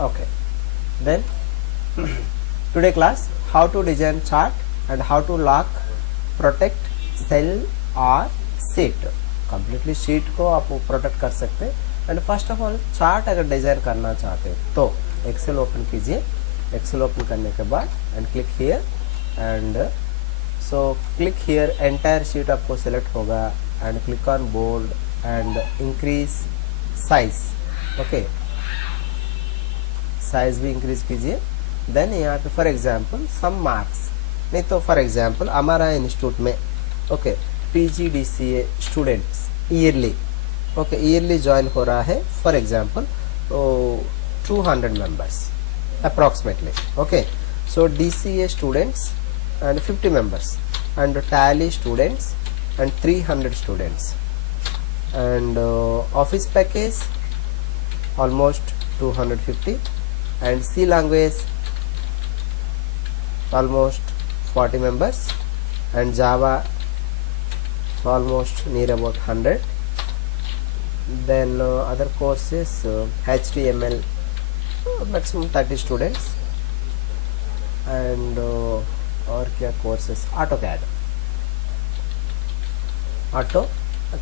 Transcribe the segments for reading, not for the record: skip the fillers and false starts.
Okay, then today class, how to design chart and how to lock, protect cell or sheet. Completely sheet को आप protect कर सकते हैं. And first of all chart अगर design करना चाहते हैं तो एक्सेल ओपन कीजिए. एक्सेल ओपन करने के बाद and click here and so click here, entire sheet आपको सेलेक्ट होगा and click on bold and increase size. Okay, size भी इंक्रीज कीजिए. देन यहाँ पे फॉर एग्जांपल सम मार्क्स, नहीं तो फॉर एग्जांपल हमारा इंस्टीट्यूट में okay PGDCA students yearly, okay yearly join हो रहा है for example 200 members approximately. Okay, so DCA students and 50 members and Tally students and 300 students and office package almost 250 and C language almost 40 members and Java almost near about 100. Then other courses HTML maximum 30 students and और क्या courses, auto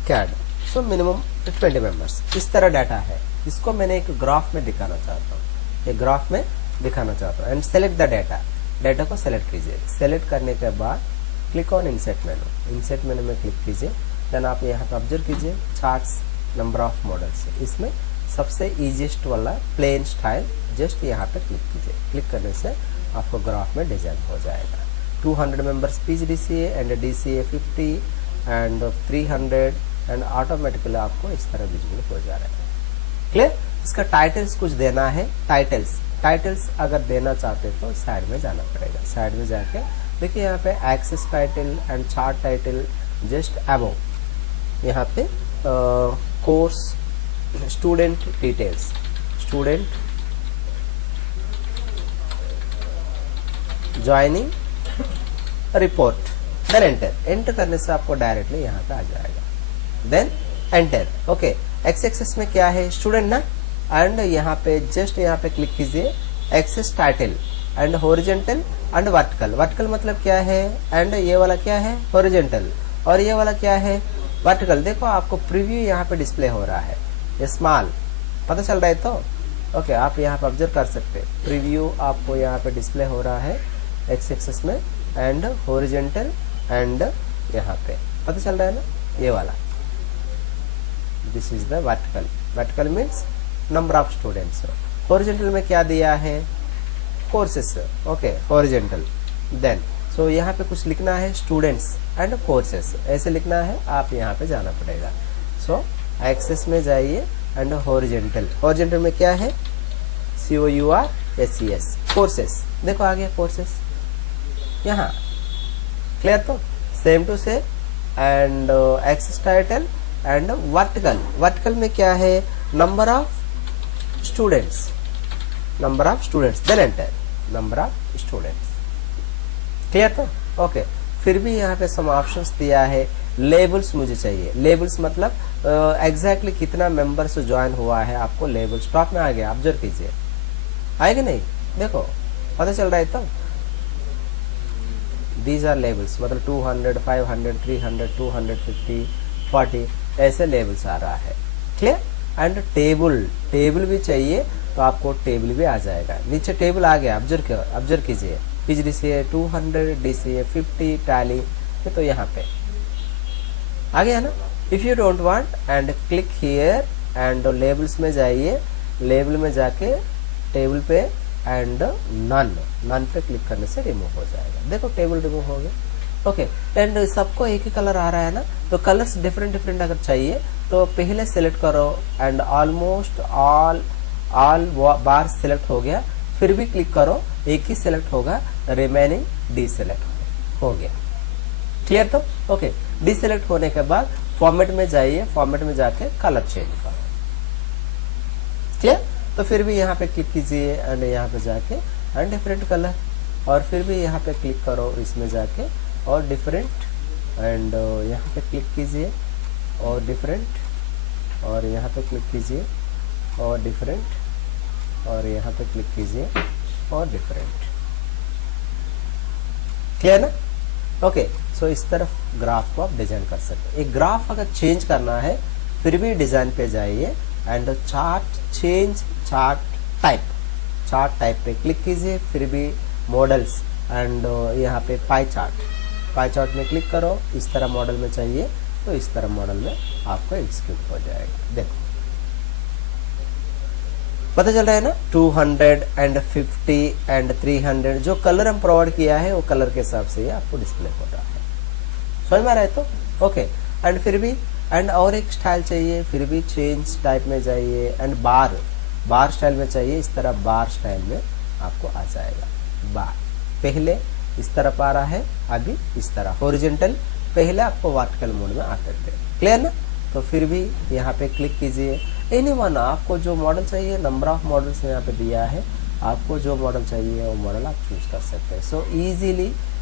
CAD so minimum 20 members. इस तरह data है. इसको मैंने एक graph में दिखाना चाहता हूँ, एक ग्राफ में दिखाना चाहता हूँ. And select the data, data को सेलेक्ट कीजिए. सेलेक्ट करने के बाद click on insert menu. Insert मेनू में क्लिक कीजिए. देन आप यहाँ पे ऑब्जर्व कीजिए चार्ट्स, नंबर ऑफ मॉडल्स. इसमें सबसे ईजीएस्ट वाला प्लेन स्टाइल जस्ट यहाँ पे क्लिक कीजिए. क्लिक करने से आपको ग्राफ में डिजाइन हो जाएगा. 200 members PGDCA and DCA 50 and 300 and automatically आपको इस तरह विजिबल हो जा रहा है. क्लियर. इसका टाइटल्स कुछ देना है. टाइटल्स अगर देना चाहते तो साइड में जाना पड़ेगा. साइड में जाके देखिए यहाँ पे axis title and chart title just above. यहाँ पे course student details, student joining report. Then enter करने से आपको डायरेक्टली यहाँ पे आ जाएगा. Then enter. Okay, x axis में क्या है, स्टूडेंट ना. एंड यहाँ पे जस्ट यहाँ पे क्लिक कीजिए. Axis title and horizontal and vertical. Vertical मतलब क्या है, एंड ये वाला क्या है हॉरिजॉन्टल और ये वाला क्या है वर्टिकल. देखो आपको प्रीव्यू यहाँ पे डिस्प्ले हो रहा है. ये स्मॉल पता चल रहा है तो ओके आप यहाँ पे ऑब्जर्व कर सकते हैं. प्रीव्यू आपको यहाँ पे डिस्प्ले हो रहा है एक्स एक्सेस में एंड हॉरिजॉन्टल एंड यहाँ पे पता चल रहा है ना, ये वाला. This is the vertical. Vertical means number of students. Horizontal में क्या दिया है, courses. Okay, horizontal. Then so यहाँ पे कुछ लिखना है स्टूडेंट्स एंड कोर्सेस, ऐसे लिखना है. आप यहाँ पे जाना पड़ेगा. सो एक्सेस में जाइए एंड हॉरिजॉन्टल. हॉरिजॉन्टल में क्या है, COURSES कोर्सेस. देखो आ गया कोर्सेस यहाँ. क्लियर. तो same to same and axis title and vertical. Vertical में क्या है, number of students. Then enter number of students. Clear. तो ओके, फिर भी यहाँ पे सम ऑप्शंस दिया है. लेबल्स मुझे चाहिए. लेबल्स मतलब एग्जैक्टली कितना मेंबर्स ज्वाइन हुआ है आपको लेबल्स. टॉप में आ गया, ऑब्जर्व कीजिए. आएगा नहीं, देखो पता चल रहा है. तो दीज आर लेबल्स, मतलब 200, 500, 300, 250, 40 ऐसे लेबल्स आ रहा है. क्लियर. एंड टेबल भी चाहिए तो आपको टेबल भी आ जाएगा. नीचे टेबल आ गया, ऑब्जर्व कीजिए. PGDCA 200, DCA 50, टैली, तो यहाँ पे आ गया ना. If you don't want and click here and labels में जाइए. लेबल में जाके टेबल पे एंड नन पे क्लिक करने से रिमूव हो जाएगा. देखो टेबल रिमूव हो गया. ओके, एंड सबको एक ही कलर आ रहा है ना, तो कलर्स डिफरेंट अगर चाहिए तो पहले सेलेक्ट करो and almost all bar select हो गया. फिर भी क्लिक करो, एक ही सेलेक्ट होगा, रिमेनिंग डीसेलेक्ट हो गया. क्लियर. तो ओके, डीसेलेक्ट होने के बाद फॉर्मेट में जाइए. फॉर्मेट में जाके कलर चेंज करो. क्लियर. तो फिर भी यहाँ पे क्लिक कीजिए एंड यहाँ पे जाके एंड डिफरेंट कलर, और फिर भी यहाँ पे क्लिक करो इसमें जाके और डिफरेंट, एंड यहाँ पे क्लिक कीजिए और डिफरेंट, और यहाँ पे क्लिक कीजिए और डिफरेंट, और यहाँ पे क्लिक कीजिए और डिफरेंट। क्लियर ना? ओके, सो इस तरफ ग्राफ को आप डिजाइन कर सकते हैं। एक ग्राफ अगर चेंज करना है फिर भी डिजाइन पे जाइए and chart change chart type पे क्लिक कीजिए, फिर भी मॉडल्स एंड यहाँ पे पाई चार्ट में क्लिक करो। इस तरह मॉडल में चाहिए तो इस तरह मॉडल में आपको एग्जीक्यूट हो जाएगा। देखो पता चल रहा है ना, 250 एंड 300 जो कलर हम प्रोवाइड किया है वो कलर के हिसाब से ये आपको डिस्प्ले हो रहा है। समझ में आ रहा है? तो ओके, एंड फिर भी एंड और एक स्टाइल चाहिए, फिर भी चेंज टाइप में जाइए एंड बार स्टाइल में चाहिए, इस तरह बार स्टाइल में आपको आ जाएगा। बार पहले इस तरफ आ रहा है, अभी इस तरह हॉरिजॉन्टल, पहले आपको वर्टिकल मोड में आते थे। क्लियर ना? तो फिर भी यहाँ पे क्लिक कीजिए, एनीवन आपको जो मॉडल चाहिए, नंबर ऑफ मॉडल्स यहाँ पे दिया है, आपको जो मॉडल चाहिए वो मॉडल आप चूज कर सकते हैं। सो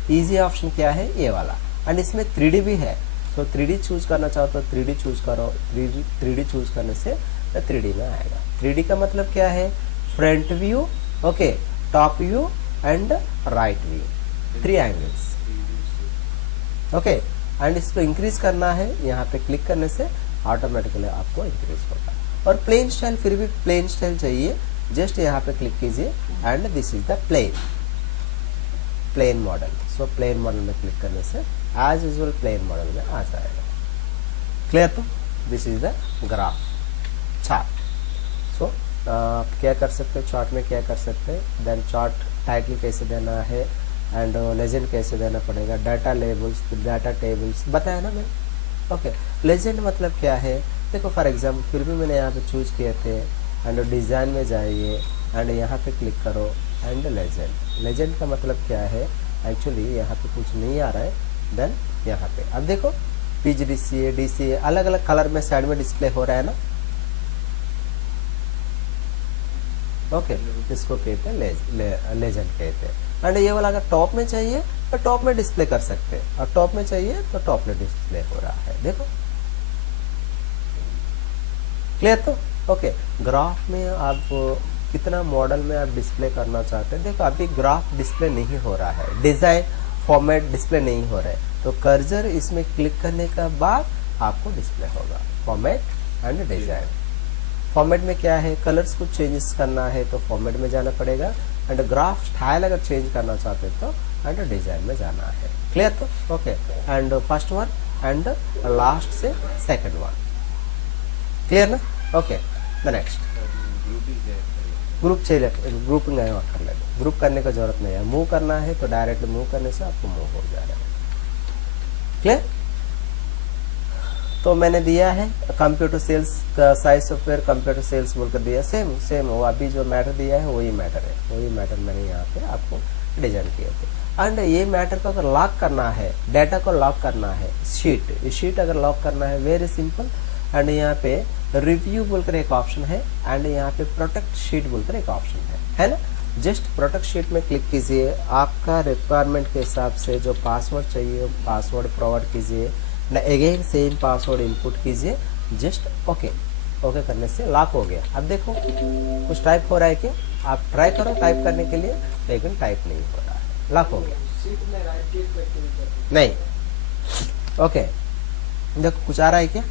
इजी ऑप्शन क्या है? ये वाला। एंड इसमें 3D भी है, तो 3D चूज करना चाहो तो 3D चूज करो। 3D चूज करने से 3D में आएगा। 3D का मतलब क्या है? Front view, okay, top view and right view, 3 angles. Okay, and इसको इंक्रीज करना है, यहाँ पे क्लिक करने से ऑटोमेटिकली आपको इंक्रीज होगा। और प्लेन स्टाइल, फिर भी प्लेन स्टाइल चाहिए, जस्ट यहाँ पे क्लिक कीजिए and this is the plain model. So plain model में क्लिक करने से एज यूजुअल प्लेन मॉडल में आ जाएगा। क्लियर? तो this is the graph chart. So क्या कर सकते हैं चार्ट में, क्या कर सकते हैं, देन चार्ट टाइटल कैसे देना है एंड लेजेंड कैसे देना पड़ेगा, डाटा लेबल्स, डाटा टेबल्स बताया ना मैंने। ओके, लेजेंड मतलब क्या है? देखो फॉर एग्जाम्पल फिर भी मैंने यहाँ पे चूज किए थे एंड डिजाइन में जाइए एंड यहाँ पे क्लिक करो एंड लेजेंड का मतलब क्या है? एक्चुअली यहाँ पे कुछ नहीं आ रहा है, देन यहाँ पे अब देखो PGDCA DCA अलग अलग कलर में साइड में डिस्प्ले हो रहा है ना। ओके, इसको कहते हैं लेजेंड कहते हैं। एंड ये वाला अगर टॉप में चाहिए तो टॉप में डिस्प्ले कर सकते हैं, और टॉप में चाहिए तो टॉप में डिस्प्ले हो रहा है। देखो क्लियर? तो ओके, ग्राफ में आप कितना मॉडल में आप डिस्प्ले करना चाहते हैं। देखो अभी ग्राफ डिस्प्ले नहीं हो रहा है, डिजाइन फॉर्मेट डिस्प्ले नहीं हो रहा है, तो कर्सर इसमें क्लिक करने के बाद आपको डिस्प्ले होगा। Format and design. फॉर्मेट में क्या है? कलर्स को चेंजेस करना है तो फॉर्मेट में जाना पड़ेगा, एंड ग्राफ स्टाइल अगर चेंज करना चाहते तो एंड डिजाइन में जाना है। क्लियर? तो okay, and first one and last से सेकंड वन। क्लियर ना? ओके, द नेक्स्ट ग्रुप चाहिए, ग्रुपिंग है कर ले, ग्रुप करने का जरूरत नहीं है। मूव करना है तो डायरेक्ट मूव करने से आपको मूव हो जाएगा। क्लियर? तो मैंने दिया है कंप्यूटर सेल्स का साइज सॉफ्टवेयर, कंप्यूटर सेल्स बोलकर दिया, सेम वो अभी जो मैटर दिया है वही मैटर है, वही मैटर मैंने यहाँ पे आपको डिजाइन किए थे। एंड ये मैटर को अगर लॉक करना है, डाटा को लॉक करना है, शीट अगर लॉक करना है, वेरी सिंपल। एंड यहाँ पे रिव्यू बोलकर एक ऑप्शन है एंड यहाँ पे प्रोटेक्ट शीट बोलकर एक ऑप्शन है ना। जस्ट प्रोटेक्ट शीट में क्लिक कीजिए, आपका रिक्वायरमेंट के हिसाब से जो पासवर्ड चाहिए पासवर्ड प्रोवाइड कीजिए, अगेन सेम पासवर्ड इनपुट कीजिए, जस्ट ओके करने से लॉक हो गया। अब देखो कुछ टाइप हो रहा है क्या? आप ट्राई करो टाइप करने के लिए, लेकिन टाइप नहीं हो रहा है, लॉक हो गया नहीं। ओके, देखो कुछ आ रहा है क्या?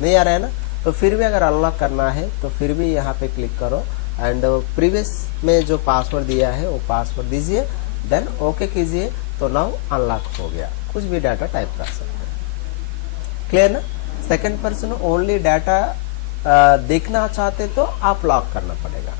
नहीं आ रहा है ना। तो फिर भी अगर अनलॉक करना है तो फिर भी यहाँ पे क्लिक करो एंड प्रीवियस में जो पासवर्ड दिया है वो पासवर्ड दीजिए, देन ओके कीजिए, तो नाउ अनलॉक हो गया, कुछ भी डाटा टाइप कर सकते हैं। क्लियर ना? सेकंड पर्सन ओनली डाटा देखना चाहते तो आप लॉक करना पड़ेगा,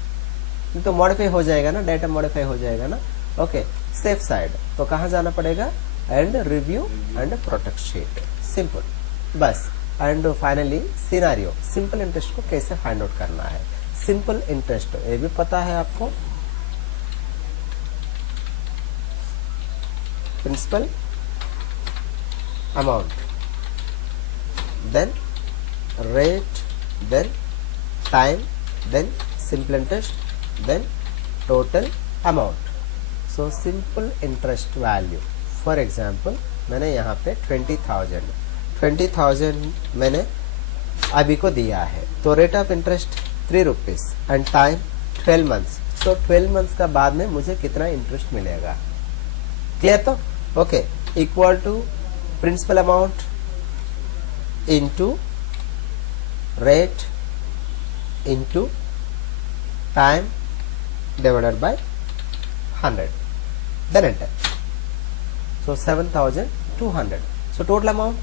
तो मॉडिफाई हो जाएगा ना, डाटा मॉडिफाई हो जाएगा ना। ओके, सेफ साइड तो कहाँ जाना पड़ेगा? And review and protect sheet, simple बस। And finally scenario, simple interest को कैसे फाइंड आउट करना है। सिंपल इंटरेस्ट ये भी पता है आपको, principal amount, then rate, then time, then simple interest, then total amount. So simple interest value for example मैंने यहाँ पे 20,000 मैंने अभी को दिया है, तो rate of interest 3 rupees and time 12 months, तो 12 मंथ्स का बाद में मुझे कितना इंटरेस्ट मिलेगा। क्लियर? तो okay, equal to principal amount into rate into time divided by 100, then enter. So 7,200. So total amount,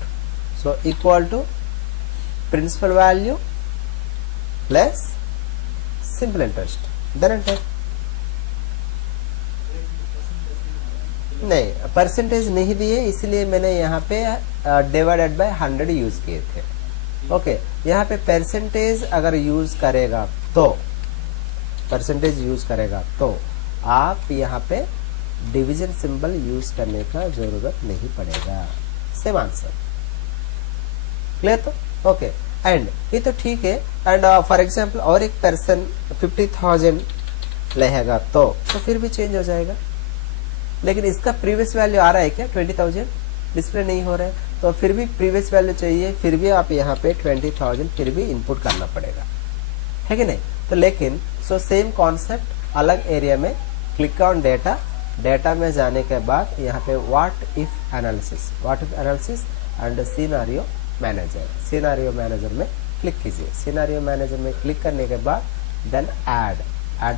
so equal to principal value plus simple interest, then enter. नहीं, percentage नहीं दिए इसलिए मैंने यहाँ पे डिवाइडेड बाय 100 यूज किए थे। Okay, यहाँ पे परसेंटेज अगर यूज करेगा तो, परसेंटेज यूज करेगा तो आप यहाँ पे डिवीजन सिंबल यूज करने का जरूरत नहीं पड़ेगा। Same answer. क्लियर? तो ओके, एंड ये तो ठीक है। एंड फॉर एग्जांपल और एक पर्सन 50,000 लेगा तो फिर भी चेंज हो जाएगा, लेकिन इसका प्रीवियस वैल्यू आ रहा है क्या? 20,000 डिस्प्ले नहीं हो रहा है, तो फिर भी प्रीवियस वैल्यू चाहिए, फिर भी आप यहाँ पे 20,000 फिर भी इनपुट करना पड़ेगा, है कि नहीं? तो लेकिन सो सेम कॉन्सेप्ट अलग एरिया में, क्लिक ऑन डेटा, डेटा में जाने के बाद यहाँ पे what if analysis and scenario manager, scenario manager में क्लिक कीजिए। सिनेरियो मैनेजर में क्लिक करने के बाद देन ऐड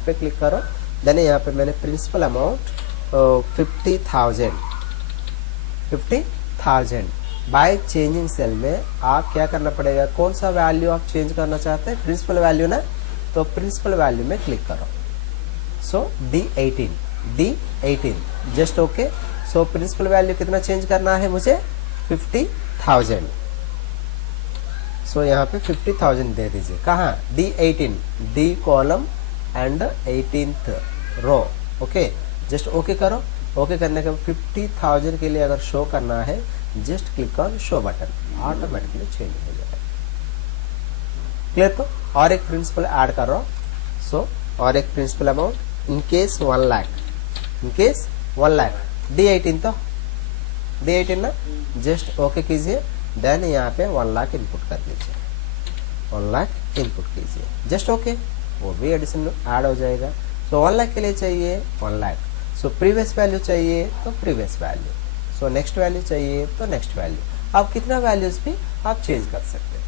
पे क्लिक करो। देन यहाँ पे मैंने principal amount 50,000 by changing cell में आप क्या करना पड़ेगा, कौन सा वैल्यू आप चेंज करना चाहते हैं? प्रिंसिपल वैल्यू ना, तो प्रिंसिपल वैल्यू में क्लिक करो। सो D18 just okay. So principal value कितना चेंज करना है मुझे? 50,000। सो यहाँ पे 50,000 दे दीजिए। कहाँ? D18, D column and 18th row. Okay, just okay करो। ओके करने के बाद 50,000 के लिए अगर शो करना है, just click on show button, automatically change हो जाएगा। क्लियर? तो और एक प्रिंसिपल ऐड कर रहा हूँ। सो और एक principal amount in case 1 lakh, in case 1 lakh, D18 तो D18 ना, जस्ट ओके कीजिए। देन यहाँ पे 1 लाख इनपुट कर दीजिए, 1 लाख इनपुट कीजिए, जस्ट ओके, वो भी एडिशन ऐड हो जाएगा। सो 1 लाख के लिए चाहिए 1 लाख। सो प्रीवियस वैल्यू चाहिए तो previous value, so next value चाहिए तो नेक्स्ट वैल्यू, आप कितना वैल्यूज भी आप चेंज कर सकते हैं।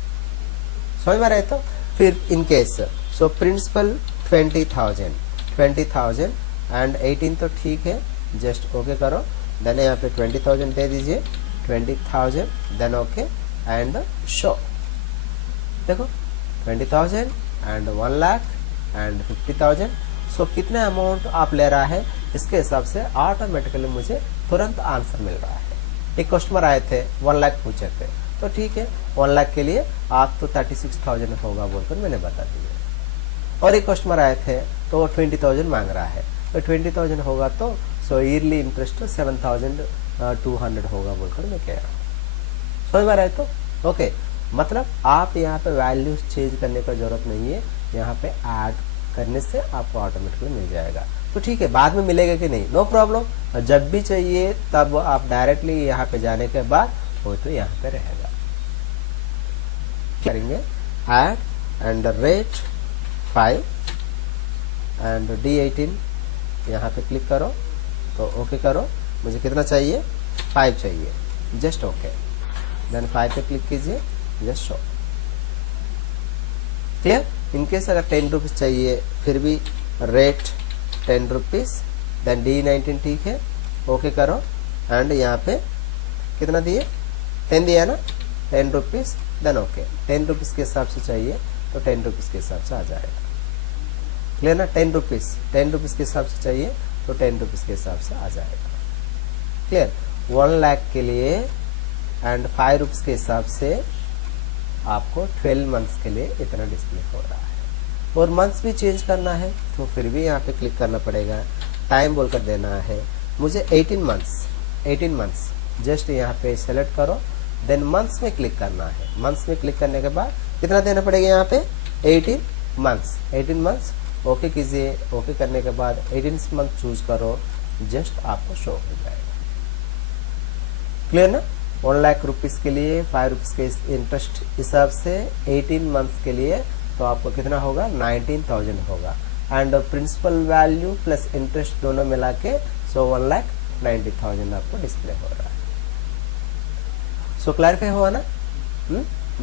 समझ में रहे? तो फिर in case so principal 20,000 and 18 तो ठीक है, जस्ट ओके करो। देन यहाँ पे 20,000 दे दीजिए, 20,000 देन ओके एंड शो। देखो 20,000 एंड 1 लाख एंड 50,000। सो कितना अमाउंट आप ले रहा है, इसके हिसाब से ऑटोमेटिकली मुझे तुरंत आंसर मिल रहा है। एक कस्टमर आए थे 1 लाख पूछे थे, तो ठीक है 1 लाख के लिए आप तो 36,000 होगा बोलकर मैंने बता दिया। और एक कस्टमर आए थे तो 20,000 मांग रहा है, तो 20,000 होगा तो सो ईयरली इंटरेस्ट 7,200 होगा बोलकर मैं कह रहा हूँ। समझ में रहे? तो ओके, मतलब आप यहाँ पे वैल्यूज चेंज करने का जरूरत नहीं है, यहाँ पे ऐड करने से आपको ऑटोमेटिकली मिल जाएगा। तो ठीक है, बाद में मिलेगा कि नहीं, नो प्रॉब्लम, जब भी चाहिए तब आप डायरेक्टली यहाँ पे जाने के बाद वो तो यहाँ पे रहेगा। करेंगे add and rate 5 and D18 यहाँ पे क्लिक करो, तो ओके करो। मुझे कितना चाहिए? 5 चाहिए, जस्ट ओके। देन 5 पे क्लिक कीजिए, जस्ट शो। क्लियर? इनकेस अगर 10 रुपीज चाहिए फिर भी रेट 10 रुपीज, देन D19 ठीक है, ओके करो। एंड यहाँ पे कितना दिए? 10 दिया ना, 10 रुपीज देन ओके। 10 रुपीज के हिसाब से चाहिए तो 10 रुपीज के हिसाब से आ जाएगा। क्लियर ना? 10 रुपीज के हिसाब से चाहिए तो 10 रुपीज के हिसाब से आ जाएगा। क्लियर? 1 लाख के लिए एंड 5 रुपीज के हिसाब से आपको 12 मंथ्स के लिए इतना डिस्प्ले हो रहा है। और मंथ्स भी चेंज करना है तो फिर भी यहाँ पे क्लिक करना पड़ेगा, टाइम बोलकर देना है मुझे 18 मंथ्स, जस्ट यहाँ पे सेलेक्ट करो, देन मंथ्स में क्लिक करना है। मंथ्स में क्लिक करने के बाद कितना देना पड़ेगा यहाँ पे? 18 मंथ्स, ओके कीजिए। ओके करने के बाद 18 मंथ चूज करो, जस्ट आपको शो हो जाएगा। क्लियर ना? 1 लाख रुपीज के लिए 5 रुपीज के इंटरेस्ट हिसाब से 18 मंथ्स के लिए तो आपको कितना होगा? 19,000 होगा। And principal value plus interest दोनों मिला के 1,90,000 आपको डिस्प्ले हो रहा है. सो क्लैरिफाई हुआ ना.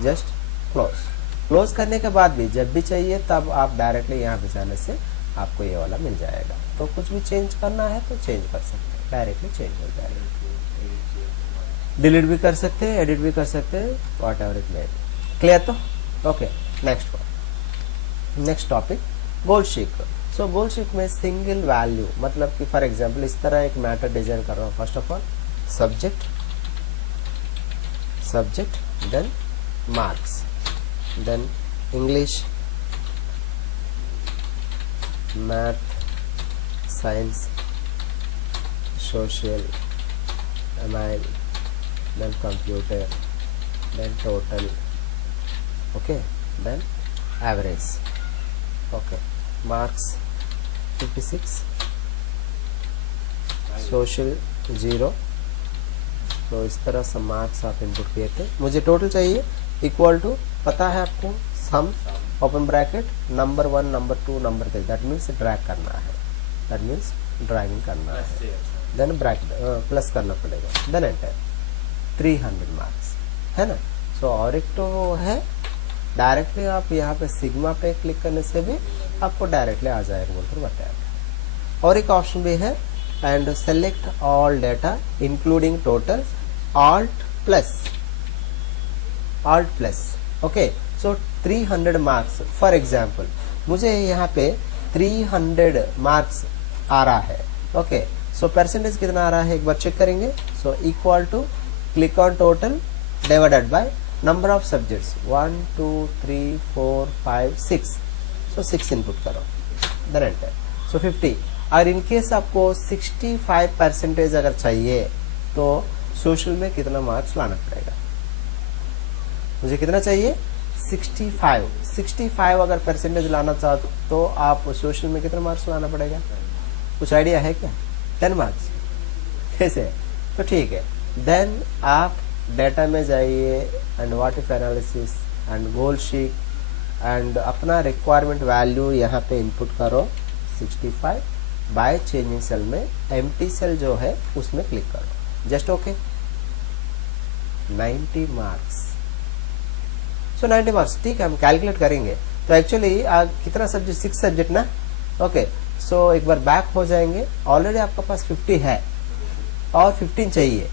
जस्ट क्लोज करने के बाद भी जब भी चाहिए तब आप डायरेक्टली यहाँ पे जाने से आपको ये वाला मिल जाएगा. तो कुछ भी चेंज करना है तो चेंज कर सकते हैं, डायरेक्टली चेंज हो जाएगा. डिलीट भी कर सकते हैं, एडिट भी कर सकते हैं, what ever it may. Clear. तो ओके, नेक्स्ट टॉपिक गोल शीट. सो गोल शीट में सिंगल वैल्यू मतलब कि फॉर एग्जांपल इस तरह एक मैटर डिजाइन कर रहा हूँ. First of all subject then marks then English math science social एमआई then computer then total, okay, then average, okay, marks 56, social 0. तो इस तरह से मार्क्स आप इनपुट किए थे. मुझे टोटल चाहिए इक्वल टू, पता है आपको, sum open bracket number 1 number 2 number 3, that means drag करना है, दैट मीन्स ड्रैगिंग करना है. देन ब्रैकेट प्लस करना पड़ेगा, देन एंटर. 300 मार्क्स है ना. सो और एक तो है डायरेक्टली आप यहाँ पे सिग्मा पे क्लिक करने से भी आपको डायरेक्टली आ जाएगा बोलकर बताया. और एक ऑप्शन भी है and select all data including total alt plus. Okay, so 300 marks for example मुझे यहाँ पे 300 मार्क्स आ रहा है. ओके, सो परसेंटेज कितना आ रहा है एक बार चेक करेंगे. So equal to click on total divided by number of subjects 1 2 3 4 5 6. so 6 input करो, then enter. so 50. और इन केस आपको 65% अगर चाहिए तो सोशल में कितना मार्क्स लाना पड़ेगा. मुझे कितना चाहिए 65 अगर परसेंटेज लाना चाहते तो आप सोशल में कितना मार्क्स लाना पड़ेगा. कुछ आइडिया है क्या. 10 मार्क्स कैसे. तो ठीक है, देन आप डेटा में जाइए and what if analysis and goal sheet and अपना रिक्वायरमेंट वैल्यू यहाँ पे इनपुट करो 65. बाय चेंजिंग सेल में एम्प्टी सेल जो है उसमें क्लिक करो. Just okay. 90 मार्क्स. सो 90 मार्क्स ठीक है, हम कैलकुलेट करेंगे. तो एक्चुअली कितना सब्जेक्ट 6 सब्जेक्ट ना. ओके, सो एक बार बैक हो जाएंगे. ऑलरेडी आपका पास 50 है और 15 चाहिए.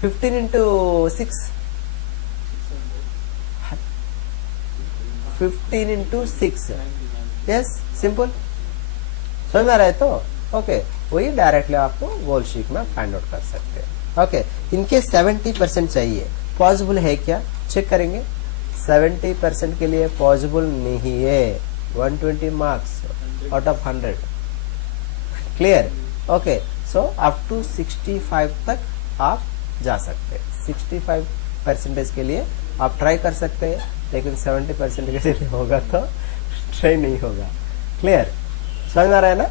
15 into 6 15 into 6. यस, सिंपल समझ में आ रहा है. तो ओके, वही डायरेक्टली आपको गोल शीट में फाइंड आउट कर सकते हैं. ओके, इनके 70% चाहिए, पॉसिबल है क्या चेक करेंगे. 70% के लिए पॉसिबल नहीं है. 120 marks out of 100. Clear. Okay, so up to 65 तक आप जा सकते हैं. 65% के लिए आप ट्राई कर सकते हैं, लेकिन 70% के लिए होगा तो ट्राई नहीं होगा. क्लियर, समझ आ रहा है ना.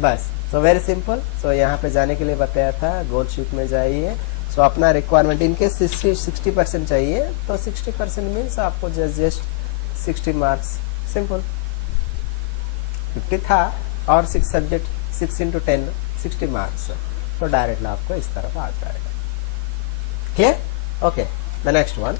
बस, सो वेरी सिंपल. सो यहाँ पे जाने के लिए बताया था, गोल शीट में जाइए. सो अपना रिक्वायरमेंट इनके 60% चाहिए तो 60% मीन्स आपको जस्ट 60 मार्क्स. सिंपल. 50 था और 6 सब्जेक्ट 6 into 10 60 मार्क्स. तो डायरेक्टली आपको इस तरफ आ जाएगा. Clear. Okay, the next one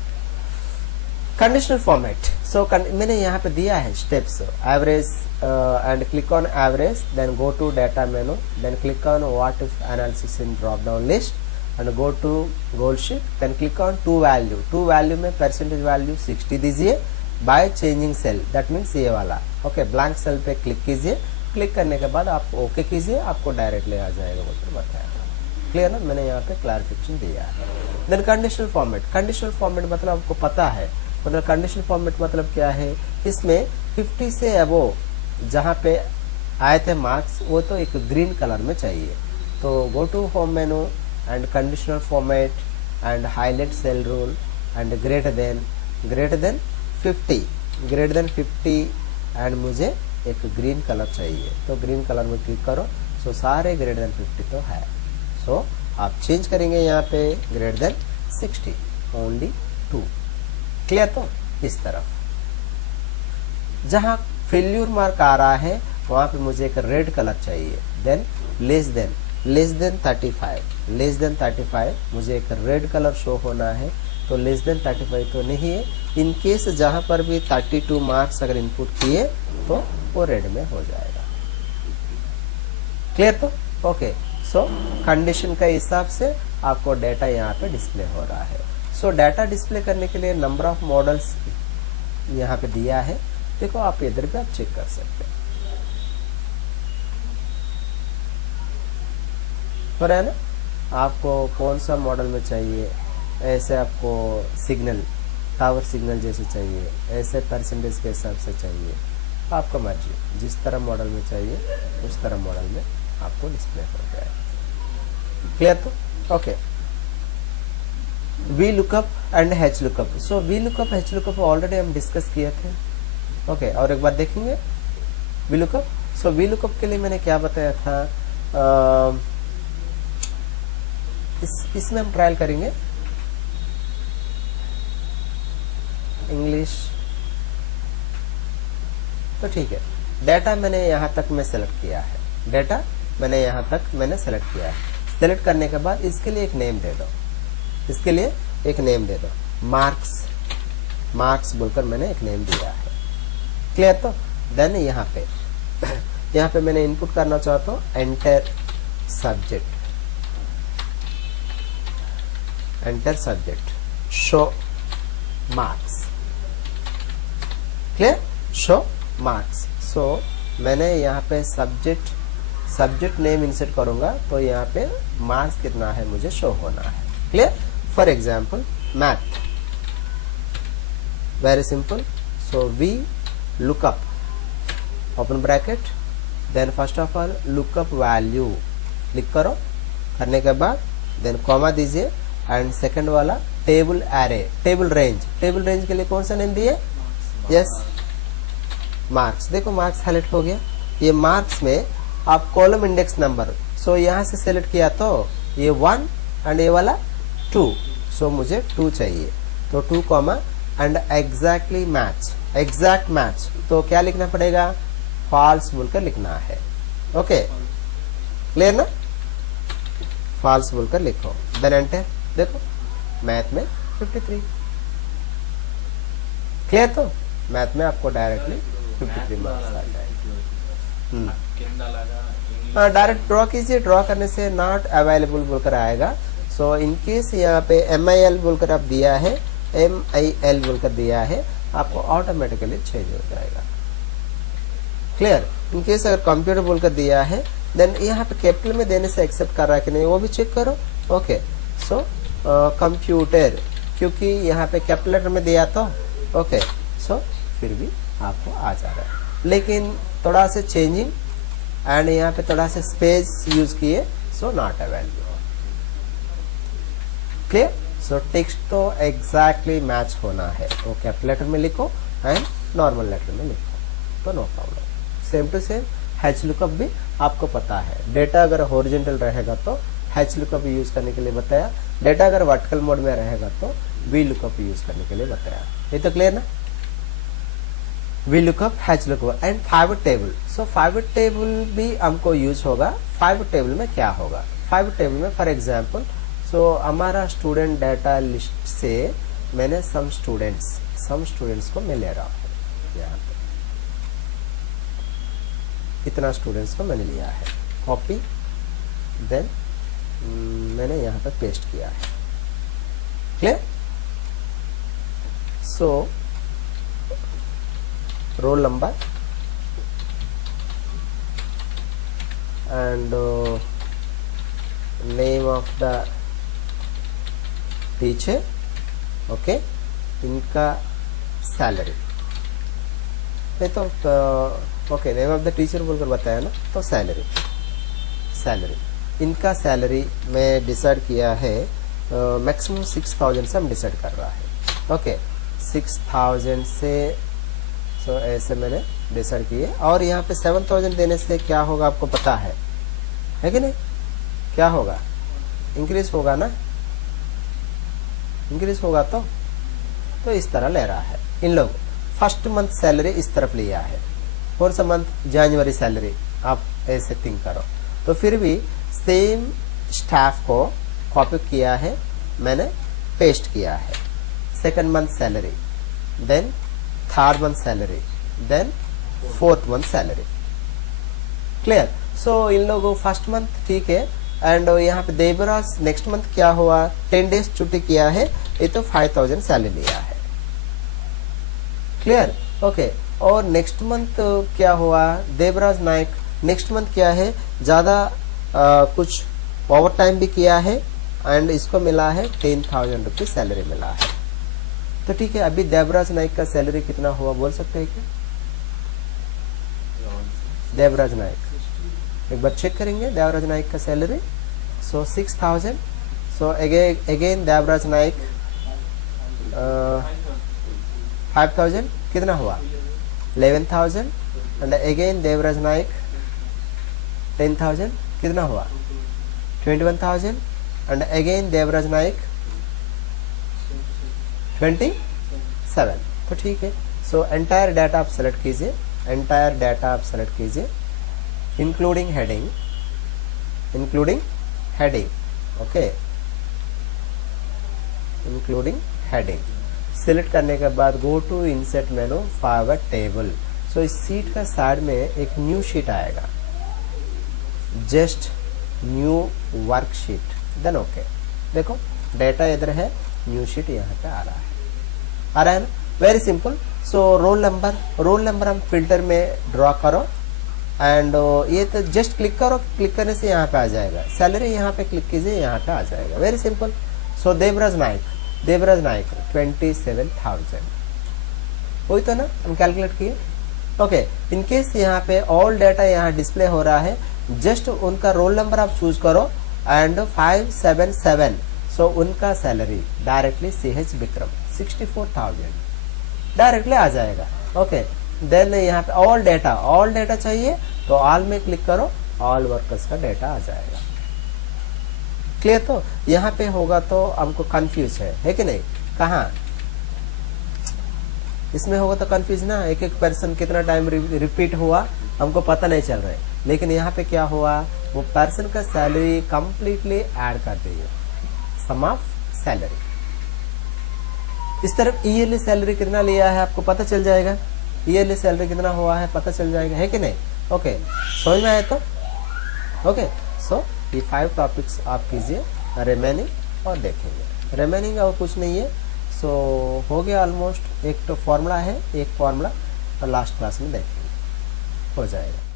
conditional format. So मैंने यहाँ पे दिया है steps. Average and click on average, then go to data menu, then click on what if analysis in drop down list and go to goal sheet, then click on to value में percentage value 60 दीजिए by changing cell, that means ये वाला. Okay, blank cell पे click कीजिए. Click करने के बाद आप ओके कीजिए, आपको डायरेक्टली आ जाएगा बोलकर बताया. क्लियर ना. मैंने यहाँ पे क्लैरिफिकेशन दिया है. देन कंडीशनल फॉर्मेट मतलब आपको पता है. मतलब कंडीशनल फॉर्मेट मतलब क्या है. इसमें 50 से अबोव जहाँ पे आए थे मार्क्स वो तो एक ग्रीन कलर में चाहिए. तो go to home menu and conditional format and highlight cell rule and greater than 50 and मुझे एक ग्रीन कलर चाहिए. तो ग्रीन कलर में क्लिक करो. सो सारे ग्रेटर देन 50 तो है. सो आप चेंज करेंगे यहाँ पे ग्रेटर देन 60 ओनली 2. क्लियर. तो इस तरफ जहाँ फेल्यूर मार्क आ रहा है, वहां पे मुझे एक रेड कलर चाहिए। देन लेस देन 35 मुझे एक रेड कलर शो होना है, तो लेस देन 35 तो नहीं है। इन केस जहां पर भी 32 मार्क्स अगर इनपुट किए तो वो रेड में हो जाएगा। क्लियर? तो ओके, सो कंडीशन का हिसाब से आपको डाटा यहाँ पे डिस्प्ले हो रहा है। सो डाटा डिस्प्ले करने के लिए नंबर ऑफ मॉडल्स यहाँ पे दिया है, देखो आप इधर पे आप चेक कर सकते हैं, हो रहा है ना? आपको कौन सा मॉडल में चाहिए, ऐसे आपको सिग्नल टावर सिग्नल जैसे चाहिए, ऐसे परसेंटेज के हिसाब से चाहिए, आपका मर्जी, जिस तरह मॉडल में चाहिए उस तरह मॉडल में आपको डिस्प्ले हो जाएगा। क्लियर? तो okay, V lookup and H lookup. So we lookup H lookup already हम डिस्कस किए थे। ओके, और एक बार देखेंगे V lookup. So we lookup के लिए मैंने क्या बताया था, इसमें हम ट्रायल करेंगे इंग्लिश, तो ठीक है। डाटा मैंने यहां तक मैं सेलेक्ट किया है, डाटा मैंने यहां तक मैंने सेलेक्ट किया है। सेलेक्ट करने के बाद इसके लिए एक नेम दे दो, इसके लिए एक नेम दे दो, मार्क्स बोलकर मैंने एक नेम दिया है। क्लियर? तो देन यहाँ पे मैंने इनपुट करना चाहता हूँ enter subject show marks. Clear? Show marks. So मैंने यहाँ पे सब्जेक्ट नेम इंसर्ट करूंगा, तो यहाँ पे मार्क्स कितना है मुझे शो होना है। Clear? For example math, very simple. So we lookup open bracket, then first of all lookup value click करो, करने के बाद देन कॉमा दीजिए, एंड सेकंड वाला टेबल एरे, टेबल रेंज के लिए कौन सा नेम दिए? Yes, marks. देखो मार्क्स हाईलाइट हो गया। ये मार्क्स में आप कॉलम इंडेक्स नंबर, सो यहां से सेलेक्ट किया तो ये 1 एंड ये वाला 2, सो मुझे 2 चाहिए, तो 2 कॉमा एंड एग्जैक्ट मैच, तो क्या लिखना पड़ेगा? फॉल्स बोलकर लिखना है। ओके, क्लियर ना? फॉल्स बोलकर लिखो, देन एंटर। देखो मैथ में 53। क्लियर? तो मैथ में आपको डायरेक्टली 53 मार्क्स आ जाएगा। डायरेक्ट ड्रॉ कीजिए, ड्रॉ करने से नॉट अवेलेबल बोलकर आएगा। सो इन केस यहाँ पे MIL बोलकर आप दिया है, MIL बोलकर दिया है, आपको ऑटोमेटिकली चेंज हो जाएगा। क्लियर? इन केस अगर कंप्यूटर बोलकर दिया है, देन यहाँ पे कैपिटल में देने से एक्सेप्ट कर रहा है कि नहीं वो भी चेक करो। ओके, सो कंप्यूटर, क्योंकि यहाँ पे कैपिटल लेटर में दिया तो ओके, सो फिर भी आपको आ जा रहा है, लेकिन थोड़ा से चेंजिंग एंड यहाँ पे थोड़ा से स्पेस यूज किए, so not available. Clear? So text तो एग्जैक्टली मैच होना है, वो कैपिटल लेटर में लिखो एंड नॉर्मल लेटर में लिखो, तो no problem. Same to same H lookup भी आपको पता है। डेटा अगर हॉरिजॉन्टल रहेगा तो हैच लुकअप यूज करने के लिए बताया, डेटा अगर वर्टिकल मोड में रहेगा तो वी लुकअप यूज करने के लिए बताया। ये तो क्लियर ना? V lookup, H lookup and pivot table. So pivot table भी हमको यूज होगा। फाइवट टेबल में क्या होगा? फाइवट टेबल में फॉर एग्जाम्पल, सो हमारा स्टूडेंट डाटा लिस्ट से मैंने सम स्टूडेंट्स को मैं ले रहा हूँ, यहाँ पे कितना स्टूडेंट्स को मैंने लिया है, कॉपी, देन मैंने यहाँ पे पेस्ट किया है। Clear? So roll number and name of the teacher, okay, इनका सैलरी, नहीं तो okay, name of the teacher बोलकर बताया ना, तो सैलरी इनका सैलरी मैं डिसाइड किया है, मैक्सिमम 6000 से हम डिसाइड कर रहा है। ओके, 6000 से सो ऐसे मैंने डिसाइड किए, और यहाँ पे 7000 देने से क्या होगा आपको पता है कि नहीं? क्या होगा? इंक्रीज होगा ना, इंक्रीज होगा तो इस तरह ले रहा है। इन लोग फर्स्ट मंथ सैलरी इस तरफ लिया है, कौन सा मंथ, जनवरी सैलरी, आप ऐसे थिंक करो। तो फिर भी सेम स्टाफ को कॉपी किया है मैंने, पेस्ट किया है। Second month salary, then third month salary, then fourth month salary. Clear? So इन लोगों फर्स्ट मंथ ठीक है, एंड यहाँ पे देवराज नेक्स्ट मंथ क्या हुआ, 10 डेज छुट्टी किया है, ये तो 5000 सैलरी लिया है। क्लियर? ओके। और नेक्स्ट मंथ क्या हुआ, देवराज नायक नेक्स्ट मंथ क्या है, ज्यादा कुछ ओवर टाइम भी किया है एंड इसको मिला है 10,000 रुपीज सैलरी मिला है। तो ठीक है, अभी देवराज नायक का सैलरी कितना हुआ बोल सकते हैं क्या? देवराज नायक एक बार चेक करेंगे, देवराज नायक का सैलरी, सो 6000। सो अगेन देवराज नायक 5000 कितना हुआ, 11,000, एंड अगेन देवराज नायक 10,000 कितना हुआ, 21,000, एंड अगेन देवराज नायक 27। तो ठीक है, सो एंटायर डाटा आप सेलेक्ट कीजिए, एंटायर डाटा आप सेलेक्ट कीजिए, including heading, okay, including heading. Select करने के बाद go to insert menu, forward table. So इस सीट का साइड में एक न्यू शीट आएगा, just new worksheet, then okay. देखो डेटा इधर है, न्यू शीट यहाँ पे आ रहा है ना, very simple. So roll number हम फिल्टर में ड्रॉ करो, एंड ये तो जस्ट क्लिक करो, क्लिक करने से यहाँ पे आ जाएगा। सैलरी यहाँ पे क्लिक कीजिए, यहाँ पे आ जाएगा, वेरी सिंपल। सो देवराज नायक 27,000 वही तो ना हम कैलकुलेट किए। ओके, इनकेस यहाँ पे ऑल डाटा यहाँ डिस्प्ले हो रहा है, जस्ट उनका रोल नंबर आप चूज करो एंड 577, सो उनका salary directly CH Vikram 64,000 directly आ जाएगा। ओके, देन यहाँ पे ऑल डाटा चाहिए तो ऑल में क्लिक करो, ऑल वर्कर्स का डाटा आ जाएगा। क्लियर? तो यहाँ पे होगा तो हमको कंफ्यूज है कि नहीं, कहाँ इसमें होगा तो कंफ्यूज ना, एक पर्सन कितना टाइम रिपीट हुआ हमको पता नहीं चल रहा है, लेकिन यहाँ पे क्या हुआ, वो पर्सन का सैलरी कंप्लीटली ऐड कर दी है, सम ऑफ सैलरी। इस तरफ ईयरली सैलरी कितना लिया है आपको पता चल जाएगा, ईयरली सैलरी कितना हुआ है पता चल जाएगा, है कि नहीं? ओके, समझ में आए तो? ओके, सो ये 5 टॉपिक्स आप कीजिए रिमेनिंग और देखेंगे। रिमेनिंग और कुछ नहीं है, सो हो गया ऑलमोस्ट। एक तो फॉर्मूला है, एक फॉर्मूला और लास्ट क्लास में देखेंगे, हो जाएगा।